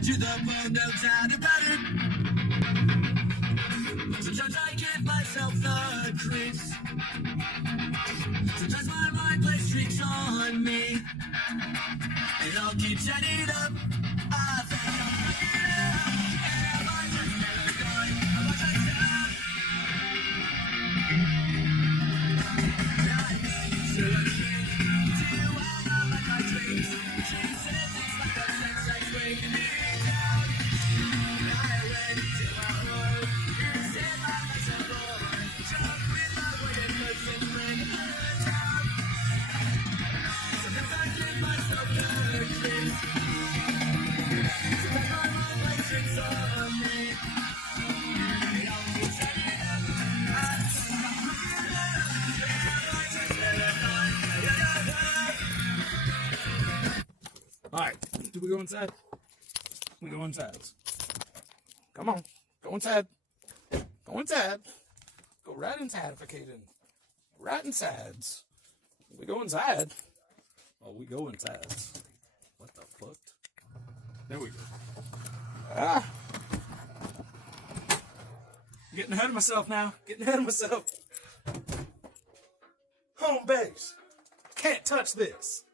To the bone, no doubt about it. Sometimes I give myself the creeps. Sometimes my mind plays tricks on me. It all keeps adding up. I think am I just never going? Am I just up? I need to admit to all of my dreams. She says it's like a sex that's breaking me down. I went to a hole. Instead, I was a boy. Drunk with the wooden person when her down. Sometimes I give myself the creeps. Sometimes my mind plays tricks on me. It all keeps adding up. I think I'm looking up. Am I just never gone? Alright, do we go inside? We go inside. Come on, go inside. Go inside. Go right inside, Caden. Right inside. We go inside. Oh, we go inside. What the fuck? There we go. Ah! Getting ahead of myself now. Getting ahead of myself. Home base. Can't touch this.